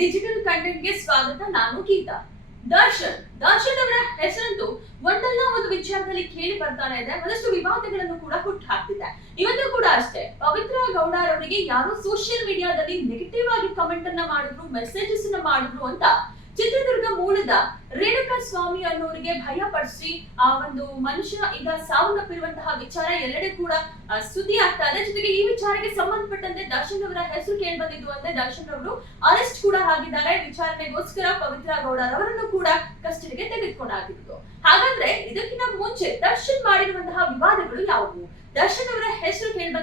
Digital ಕಂಟೆಂಟ್ಗೆ ಸ್ವಾಗತ. ನಾನು ಗೀತಾ. ದರ್ಶನ್ ಅವರ ಹೆಸರಂತೂ ಒಂದಲ್ಲ ಒಂದು ವಿಚಾರದಲ್ಲಿ ಕೇಳಿ ಬರ್ತಾನೆ ಇದೆ. ಒಂದಷ್ಟು ವಿವಾದಗಳನ್ನು ಕೂಡ ಹುಟ್ಟು ಹಾಕ್ತಿದೆ. ಇವತ್ತು ಕೂಡ ಅಷ್ಟೇ, ಪವಿತ್ರ ಗೌಡ ಅವರಿಗೆ ಯಾರೋ ಸೋಷಿಯಲ್ ಮೀಡಿಯಾದಲ್ಲಿ ನೆಗೆಟಿವ್ ಆಗಿ ಕಮೆಂಟ್ ಅನ್ನ ಮಾಡಿದ್ರು, ಮೆಸೇಜಸ್ ಅನ್ನ ಮಾಡಿದ್ರು ಅಂತ ಚಿತ್ರದುರ್ಗ ಮೂಲದ ರೇಣುಕಾ ಸ್ವಾಮಿ ಅನ್ನೋರಿಗೆ ಭಯ ಪಡಿಸಿ ಆ ಒಂದು ಮನುಷ್ಯ ಈಗ ಸಾವನ್ನಪ್ಪಿರುವಂತಹ ವಿಚಾರ ಎಲ್ಲೆಡೆ ಕೂಡ ಸುದ್ದಿ ಆಗ್ತಾ ಇದೆ. ಜೊತೆಗೆ ಈ ವಿಚಾರಕ್ಕೆ ಸಂಬಂಧಪಟ್ಟಂತೆ ದರ್ಶನ್ ಅವರ ಹೆಸರು ಕೇಳಿ ಬಂದಿದ್ದು ಅಂತೆ ದರ್ಶನ್ ಅವರು ಅರೆಸ್ಟ್ ಕೂಡ ಆಗಿದ್ದಾರೆ. ವಿಚಾರಣೆಗೋಸ್ಕರ ಪವಿತ್ರ ಗೌಡ ಅವರನ್ನು ಕೂಡ ಕಸ್ಟಡಿಗೆ ತೆಗೆದುಕೊಂಡಾಗಿತ್ತು. ಹಾಗಾದ್ರೆ ಇದಕ್ಕಿಂತ ಮುಂಚೆ ದರ್ಶನ್ ಮಾಡಿರುವಂತಹ ವಿವಾದಗಳು ಯಾವುವು, ದರ್ಶನ್ ಅವರ ಹೆಸರು ಕೇಳಿ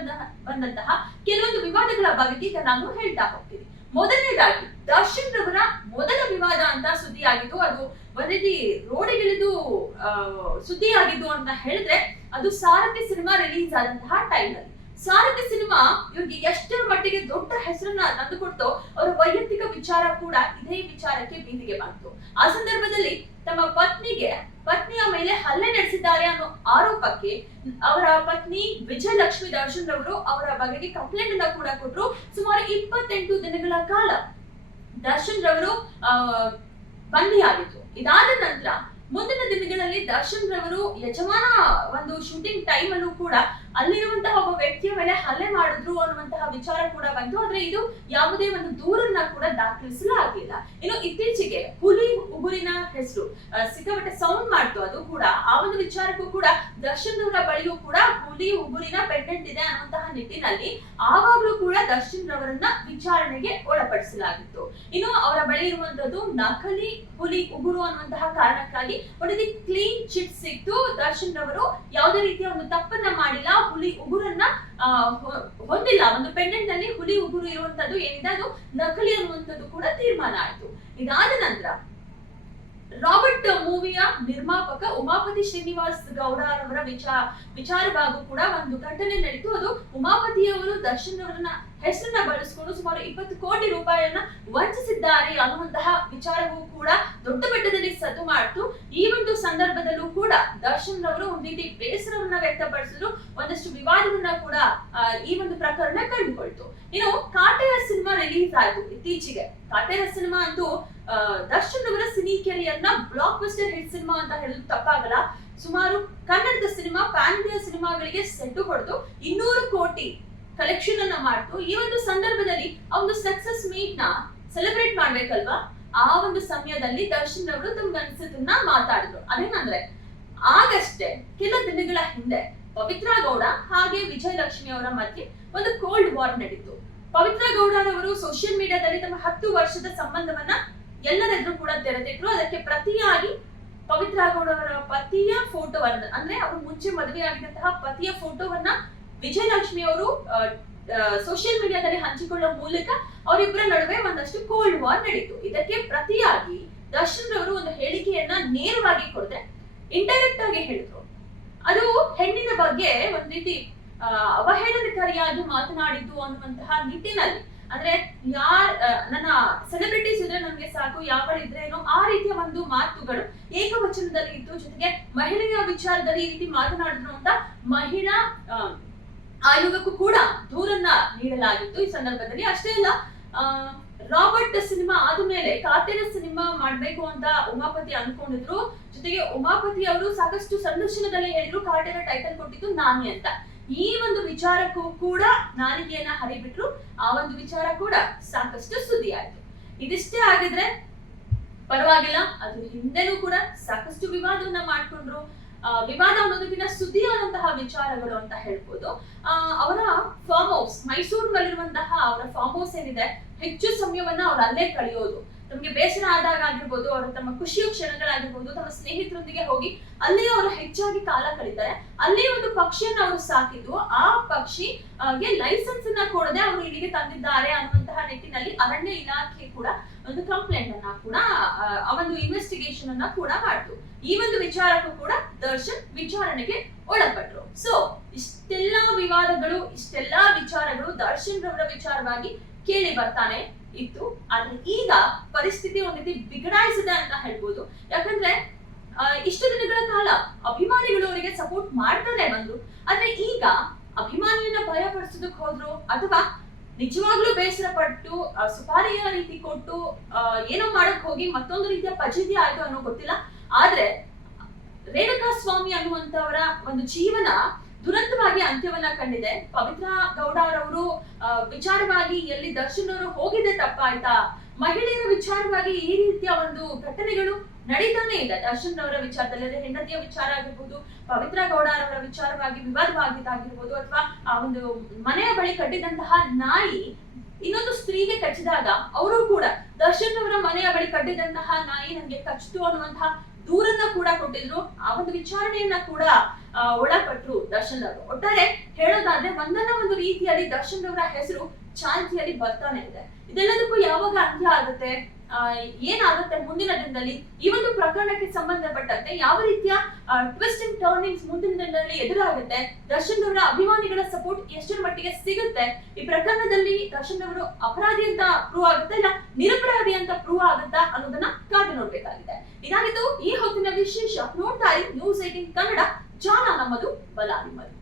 ಬಂದಂತಹ ಕೆಲವೊಂದು ವಿವಾದಗಳ ಬಗ್ಗೆ ಈಗ ನಾನು ಹೇಳ್ತಾ ಹೋಗ್ತೀನಿ. ಮೊದಲನೇದಾಗಿ ದರ್ಶನ್ ರವರ ಮೊದಲ ವಿವಾದ ಅಂತ ಸುದ್ದಿ ಆಗಿದ್ದು, ಅದು ಒಂದ್ ರೀತಿ ರೋಡಿಗಿಳಿದು ಸುದ್ದಿ ಆಗಿದ್ದು ಅಂತ ಹೇಳಿದ್ರೆ ಅದು ಸಾರಥಿ ಸಿನಿಮಾ ರಿಲೀಸ್ ಆದಂತಹ ಟೈಮ್ ಅಲ್ಲಿ. ಸಾರಥಿ ಸಿನಿಮಾ ಇವ್ರಿಗೆ ಎಷ್ಟರ ಮಟ್ಟಿಗೆ ದೊಡ್ಡ ಹೆಸರನ್ನ ತಂದುಕೊಡ್ತು, ಅವರ ವೈಯಕ್ತಿಕ ವಿಚಾರ ಕೂಡ ಇದೇ ವಿಚಾರಕ್ಕೆ ಬೀದಿಗೆ ಬಂತು. ಆ ಸಂದರ್ಭದಲ್ಲಿ ತಮ್ಮ ಪತ್ನಿಯ ಮೇಲೆ ಹಲ್ಲೆ ನಡೆಸಿದ್ದಾರೆ ಅನ್ನೋ ಆರೋಪಕ್ಕೆ ಅವರ ಪತ್ನಿ ವಿಜಯಲಕ್ಷ್ಮಿ ದರ್ಶನ್ ರವರು ಅವರ ಬಗೆಗೆ ಕಂಪ್ಲೇಂಟ್ ಅನ್ನ ಕೂಡ ಕೊಟ್ಟರು. ಸುಮಾರು 28 ದಿನಗಳ ಕಾಲ ದರ್ಶನ್ ರವರು ಬಂಧಿಯಾಗಿತ್ತು. ಇದಾದ ನಂತರ ಮುಂದಿನ ದಿನಗಳಲ್ಲಿ ದರ್ಶನ್ ರವರು ಯಜಮಾನ ಒಂದು ಶೂಟಿಂಗ್ ಟೈಮ್ ಅಲ್ಲೂ ಕೂಡ ಅಲ್ಲಿರುವಂತಹ ಒಬ್ಬ ವ್ಯಕ್ತಿಯ ಮೇಲೆ ಹಲ್ಲೆ ಮಾಡಿದ್ರು ಅನ್ನುವಂತಹ ವಿಚಾರ ಕೂಡ ಬಂತು. ಆದ್ರೆ ಇದು ಯಾವುದೇ ಒಂದು ದೂರನ್ನ ಕೂಡ ದಾಖಲಿಸಲಾಗಿಲ್ಲ. ಇನ್ನು ಇತ್ತೀಚೆಗೆ ಹುಲಿ ಉಗುರಿನ ಹೆಸರು ಸಿಕ್ಕಾಪಟ್ಟೆ ಸೌಂಡ್ ಮಾಡ್ತು. ಅದು ಕೂಡ ಆ ಒಂದು ವಿಚಾರಕ್ಕೂ ಕೂಡ ದರ್ಶನ್ ಅವರ ಬಳಿಯೂ ಕೂಡ ಹುಲಿ ಉಗುರಿನ ಪೆಂಡೆಂಟ್ ಇದೆ ಅನ್ನುವಂತಹ ನಿಟ್ಟಿನಲ್ಲಿ ಆವಾಗ್ಲೂ ಕೂಡ ದರ್ಶನ್ ರವರನ್ನ ವಿಚಾರಣೆಗೆ ಒಳಪಡಿಸಲಾಗಿತ್ತು. ಇನ್ನು ಅವರ ಬಳಿ ಇರುವಂತದ್ದು ನಕಲಿ ಹುಲಿ ಉಗುರು ಅನ್ನುವಂತಹ ಕಾರಣಕ್ಕಾಗಿ ಒಂದು ಕ್ಲೀನ್ ಚಿಟ್ ಸಿಕ್ತು. ದರ್ಶನ್ ರವರು ಯಾವುದೇ ರೀತಿಯ ಒಂದು ತಪ್ಪನ್ನ ಮಾಡಿಲ್ಲ, ಹುಲಿ ಉಗುರನ್ನ ಹೊಂದಿಲ್ಲ. ಒಂದು ಪೆಂಡೆಂಟ್ ನಲ್ಲಿ ಹುಲಿ ಉಗುರು ಇರುವಂತದ್ದು ಏನಿದೆ ಅದು ನಕಲಿ ಅನ್ನುವಂಥದ್ದು ಕೂಡ ತೀರ್ಮಾನ ಆಯ್ತು. ಇದಾದ ನಂತರ ರಾಬರ್ಟ್ ಮೂವಿಯ ನಿರ್ಮಾಪಕ ಉಮಾಪತಿ ಶ್ರೀನಿವಾಸ್ ಗೌಡ ಅವರ ವಿಚಾರವಾಗೂ ಕೂಡ ಒಂದು ಘಟನೆ ನಡೀತು. ಅದು ಉಮಾಪತಿಯವರು ದರ್ಶನ್ ಅವರನ್ನ ಹೆಸರನ್ನ ಬಳಸಿಕೊಂಡು ಸುಮಾರು 20 ಕೋಟಿ ರೂಪಾಯಿಯನ್ನ ವಂಚಿಸಿದ್ದಾರೆ ಅನ್ನುವಂತಹ ವಿಚಾರವೂ ಕೂಡ ದೊಡ್ಡ ಮಟ್ಟದಲ್ಲಿ ಸದ್ದು ಮಾಡ್ತು. ಈ ಒಂದು ಸಂದರ್ಭದಲ್ಲೂ ಕೂಡ ದರ್ಶನ್ ರವರು ಒಂದು ರೀತಿ ಬೇಸರವನ್ನ ವ್ಯಕ್ತಪಡಿಸಿದ್ರು. ಒಂದಷ್ಟು ವಿವಾದವನ್ನ ಕೂಡ ಈ ಒಂದು ಪ್ರಕರಣ ಕಂಡುಕೊಳ್ತು. ಇನ್ನು ಕಾಟೇರ ಸಿನಿಮಾ ರಿಲೀಸ್ ಆಯ್ತು ಇತ್ತೀಚೆಗೆ. ಕಾಟೇರ ಸಿನಿಮಾ ಅಂತೂ ದರ್ಶನ್ ಅವರ ಸಿನಿ ಕೆರಿಯರ್ನ ಬ್ಲಾಕ್ ಬಸ್ಟರ್ ಹಿಟ್ ಸಿನಿಮಾ ಅಂತ ಹೇಳೋದು ತಪ್ಪಾಗಲ್ಲ. ಸುಮಾರು ಕನ್ನಡದ ಸಿನಿಮಾ ಪ್ಯಾನ್ ಇಂಡಿಯಾ ಸಿನಿಮಾಗಳಿಗೆ ಸೆಟ್ಟು ಹೊಡೆದು 200 ಕೋಟಿ ಕಲೆಕ್ಷನ್ ಅನ್ನ ಮಾಡ್ತು. ಈ ಒಂದು ಸಂದರ್ಭದಲ್ಲಿ ಆ ಒಂದು ಸಕ್ಸಸ್ ಮೀಟ್ ನ ಸೆಲೆಬ್ರೇಟ್ ಮಾಡ್ಬೇಕಲ್ವಾ, ಆ ಒಂದು ಸಮಯದಲ್ಲಿ ದರ್ಶನ್ ಅವರು ತಮ್ಗೆ ಅನ್ಸಿದ್ದನ್ನ ಮಾತಾಡಿದ್ರು. ಅದೇನಂದ್ರೆ ಆಗಷ್ಟೇ ಕೆಲ ದಿನಗಳ ಹಿಂದೆ ಪವಿತ್ರ ಗೌಡ ಹಾಗೆ ವಿಜಯಲಕ್ಷ್ಮಿ ಅವರ ಮಧ್ಯೆ ಒಂದು ಕೋಲ್ಡ್ ವಾರ್ ನಡೀತು. ಪವಿತ್ರ ಗೌಡರವರು ಸೋಷಿಯಲ್ ಮೀಡಿಯಾದಲ್ಲಿ ತಮ್ಮ 10 ವರ್ಷದ ಸಂಬಂಧವನ್ನ ಎಲ್ಲರೆದುರು ಕೂಡ ತೆರೆದಿಟ್ರು. ಅದಕ್ಕೆ ಪ್ರತಿಯಾಗಿ ಪವಿತ್ರ ಗೌಡರವರ ಪತಿಯ ಫೋಟೋವನ್ನ, ಅಂದ್ರೆ ಅವರು ಮುಂಚೆ ಮದುವೆ ಆಗಿದ್ದಂತಹ ಪತಿಯ ಫೋಟೋವನ್ನ ವಿಜಯಲಕ್ಷ್ಮಿ ಅವರು ಸೋಷಿಯಲ್ ಮೀಡಿಯಾದಲ್ಲಿ ಹಂಚಿಕೊಳ್ಳುವ ಮೂಲಕ ಅವರಿಬ್ಬರ ನಡುವೆ ಒಂದಷ್ಟು ಕೋಲ್ಡ್ ವಾರ್ ನಡೀತು. ಇದಕ್ಕೆ ಪ್ರತಿಯಾಗಿ ದರ್ಶನ್ ರವರು ಒಂದು ಹೇಳಿಕೆಯನ್ನ ನೇರವಾಗಿ ಕೊಡದೆ ಇಂಡೈರೆಕ್ಟ್ ಆಗಿ ಹೇಳಿದ್ರು. ಅದು ಹೆಣ್ಣಿನ ಬಗ್ಗೆ ಒಂದ್ ರೀತಿ ಅವಹೇಳನಕಾರಿಯಾಗಿ ಮಾತನಾಡಿದ್ದು ಅನ್ನುವಂತಹ ನಿಟ್ಟಿನಲ್ಲಿ, ಅಂದ್ರೆ ನನ್ನ ಸೆಲೆಬ್ರಿಟೀಸ್ ಇದ್ರೆ ನಮ್ಗೆ ಸಾಕು, ಯಾವಳಿದ್ರೇನೋ ಆ ರೀತಿಯ ಒಂದು ಮಾತುಗಳು ಏಕವಚನದಲ್ಲಿ ಇತ್ತು. ಜೊತೆಗೆ ಮಹಿಳೆಯ ವಿಚಾರದಲ್ಲಿ ಈ ರೀತಿ ಮಾತನಾಡಿದ್ರು ಅಂತ ಮಹಿಳಾ ಆಯೋಗಕ್ಕೂ ಕೂಡ ದೂರನ್ನ ನೀಡಲಾಗಿತ್ತು. ಈ ಸಂದರ್ಭದಲ್ಲಿ ಅಷ್ಟೇ ಅಲ್ಲ, ರಾಬರ್ಟ್ ಸಿನಿಮಾ ಆದ್ಮೇಲೆ ಕಾಟೇರ ಸಿನಿಮಾ ಮಾಡ್ಬೇಕು ಅಂತ ಉಮಾಪತಿ ಅನ್ಕೊಂಡಿದ್ರು. ಜೊತೆಗೆ ಉಮಾಪತಿ ಅವರು ಸಾಕಷ್ಟು ಸಂದರ್ಶನದಲ್ಲಿ ಹೇಳಿದ್ರು ಕಾಟೇರ ಟೈಟಲ್ ಕೊಟ್ಟಿದ್ದು ನಾನೇ ಅಂತ. ಈ ಒಂದು ವಿಚಾರಕ್ಕೂ ಕೂಡ ನಾಲಿಗೆಯನ್ನ ಹರಿಬಿಟ್ರು. ಆ ಒಂದು ವಿಚಾರ ಕೂಡ ಸಾಕಷ್ಟು ಸುದ್ದಿ ಆಯ್ತು. ಇದಿಷ್ಟೇ ಆಗಿದ್ರೆ ಪರವಾಗಿಲ್ಲ, ಅದು ಹಿಂದೆನೂ ಕೂಡ ಸಾಕಷ್ಟು ವಿವಾದವನ್ನ ಮಾಡ್ಕೊಂಡ್ರು. ವಿವಾದ ಅನ್ನೋದಕ್ಕಿಂತ ಸುದ್ದಿ ಅನ್ನುವಂತಹ ವಿಚಾರಗಳು ಅಂತ ಹೇಳ್ಬೋದು. ಅವರ ಫಾರ್ಮ್ ಹೌಸ್ ಮೈಸೂರಿನಲ್ಲಿರುವಂತಹ ಅವರ ಫಾರ್ಮ್ ಹೌಸ್ ಏನಿದೆ, ಹೆಚ್ಚು ಸಮಯವನ್ನ ಅವ್ರು ಅಲ್ಲೇ ಕಳೆಯೋದು. ತಮಗೆ ಬೇಸರ ಆದಾಗ ಆಗಿರ್ಬೋದು, ಅವರು ತಮ್ಮ ಖುಷಿಯ ಕ್ಷಣಗಳಾಗಿರ್ಬೋದು, ತಮ್ಮ ಸ್ನೇಹಿತರೊಂದಿಗೆ ಹೋಗಿ ಅಲ್ಲಿ ಅವರು ಹೆಚ್ಚಾಗಿ ಕಾಲ ಕಳೀತಾರೆ. ಅಲ್ಲಿ ಒಂದು ಪಕ್ಷಿಯನ್ನ ಅವರು ಸಾಕಿದ್ದು, ಆ ಪಕ್ಷಿಗೆ ಲೈಸೆನ್ಸ್ ಅನ್ನ ಕೊಡದೆ ಅವರು ಇಲ್ಲಿಗೆ ತಂದಿದ್ದಾರೆ ಅನ್ನುವಂತಹ ನಿಟ್ಟಿನಲ್ಲಿ ಅರಣ್ಯ ಇಲಾಖೆ ಕೂಡ ಒಂದು ಕಂಪ್ಲೇಂಟ್ ಅನ್ನ ಕೂಡ ಆ ಒಂದು ಇನ್ವೆಸ್ಟಿಗೇಷನ್ ಅನ್ನ ಕೂಡ ಮಾಡ್ತು. ಈ ಒಂದು ವಿಚಾರಕ್ಕೂ ಕೂಡ ದರ್ಶನ್ ವಿಚಾರಣೆಗೆ ಒಳಪಟ್ರು. ಸೊ ಇಷ್ಟೆಲ್ಲಾ ವಿವಾದಗಳು, ಇಷ್ಟೆಲ್ಲಾ ವಿಚಾರಗಳು ದರ್ಶನ್ ರವರ ವಿಚಾರವಾಗಿ ಕೇಳಿ ಬರ್ತಾನೆ ಇತ್ತು. ಆದ್ರೆ ಈಗ ಪರಿಸ್ಥಿತಿ ಒಂದ್ ರೀತಿ ಬಿಗಡಾಯಿಸಿದೆ ಅಂತ ಹೇಳ್ಬೋದು. ಯಾಕಂದ್ರೆ ಇಷ್ಟು ದಿನಗಳ ಕಾಲ ಅಭಿಮಾನಿಗಳು ಅವರಿಗೆ ಸಪೋರ್ಟ್ ಮಾಡ್ತಾನೆ ಬಂದ್ರು. ಆದ್ರೆ ಈಗ ಅಭಿಮಾನಿಯನ್ನ ಭಯ ಪಡಿಸೋದಕ್ ಹೋದ್ರು ಅಥವಾ ನಿಜವಾಗ್ಲೂ ಬೇಸರ ಪಟ್ಟು ಸುಪಾರಿಯ ರೀತಿ ಕೊಟ್ಟು ಏನೋ ಮಾಡಕ್ ಹೋಗಿ ಮತ್ತೊಂದು ರೀತಿಯ ಫಜೀತಿ ಆಯ್ತು ಅನ್ನೋ ಗೊತ್ತಿಲ್ಲ. ಆದ್ರೆ ರೇಣುಕಾ ಸ್ವಾಮಿ ಅನ್ನುವಂತವರ ಒಂದು ಜೀವನ ದುರಂತವಾಗಿ ಅಂತ್ಯವನ್ನ ಕಂಡಿದೆ. ಪವಿತ್ರ ಗೌಡ ಅವರವರು ವಿಚಾರವಾಗಿ ಎಲ್ಲಿ ದರ್ಶನ್ ಅವರು ಹೋಗಿದ್ದೆ ತಪ್ಪಾಯ್ತಾ, ಮಹಿಳೆಯರ ವಿಚಾರವಾಗಿ ಈ ರೀತಿಯ ಒಂದು ಘಟನೆಗಳು ನಡೀತಾನೆ ಇದೆ. ದರ್ಶನ್ ಅವರ ವಿಚಾರದಲ್ಲಿ ಅದೇ ಹೆಂಡತಿಯ ವಿಚಾರ ಆಗಿರ್ಬೋದು, ಪವಿತ್ರ ಗೌಡ ಅವರ ವಿಚಾರವಾಗಿ ವಿವಾದವಾಗಿದ್ದಾಗಿರ್ಬೋದು, ಅಥವಾ ಆ ಒಂದು ಮನೆಯ ಬಳಿ ಕಟ್ಟಿದಂತಹ ನಾಯಿ ಇನ್ನೊಂದು ಸ್ತ್ರೀಗೆ ಕಚ್ಚಿದಾಗ ಅವರು ಕೂಡ ದರ್ಶನ್ ಅವರ ಮನೆಯ ಬಳಿ ಕಟ್ಟಿದಂತಹ ನಾಯಿ ನನಗೆ ಕಚ್ಚಿತು ಅನ್ನುವಂತಹ ದೂರನ್ನ ಕೂಡ ಕೊಟ್ಟಿದ್ರು. ಆ ಒಂದು ವಿಚಾರಣೆಯನ್ನ ಕೂಡ ಒಳಪಟ್ರು ದರ್ಶನ್ ಅವರು. ಒಟ್ಟಾರೆ ಹೇಳೋದಾದ್ರೆ ಒಂದಲ್ಲ ಒಂದು ರೀತಿಯಲ್ಲಿ ದರ್ಶನ್ ಅವರ ಹೆಸರು ಚಾಲ್ತಿಯಲ್ಲಿ ಬರ್ತಾನೆ ಇದೆ. ಇದೆಲ್ಲದಕ್ಕೂ ಯಾವಾಗ ಅಂತ್ಯ ಆಗುತ್ತೆ, ಏನಾಗುತ್ತೆ ಮುಂದಿನ ದಿನದಲ್ಲಿ, ಈ ಒಂದು ಪ್ರಕರಣಕ್ಕೆ ಸಂಬಂಧಪಟ್ಟಂತೆ ಯಾವ ರೀತಿಯ ಟ್ವಿಸ್ಟ್ ಅಂಡ್ ಟರ್ನಿಂಗ್ಸ್ ಮುಂದಿನ ದಿನದಲ್ಲಿ ಎದುರಾಗುತ್ತೆ, ದರ್ಶನ್ ಅವರ ಅಭಿಮಾನಿಗಳ ಸಪೋರ್ಟ್ ಎಷ್ಟರ ಮಟ್ಟಿಗೆ ಸಿಗುತ್ತೆ, ಈ ಪ್ರಕರಣದಲ್ಲಿ ದರ್ಶನ್ ಅವರು ಅಪರಾಧಿ ಅಂತ ಪ್ರೂವ್ ಆಗುತ್ತೆ ಇಲ್ಲ ನಿರಪರಾಧಿ ಅಂತ ಪ್ರೂವ್ ಆಗುತ್ತಾ ಅನ್ನೋದನ್ನ ಕಾದು ನೋಡ್ಬೇಕಾಗಿದೆ. ಇದಾಗಿತ್ತು ಈ ಹೊತ್ತಿನ ವಿಶೇಷ. ನೋಡ್ತಾ ಇರಿ ನ್ಯೂಸ್ 18 ಕನ್ನಡ. ಜಾಲ ನಮ್ಮದು, ಬಲ ನಿಮ್ಮದು.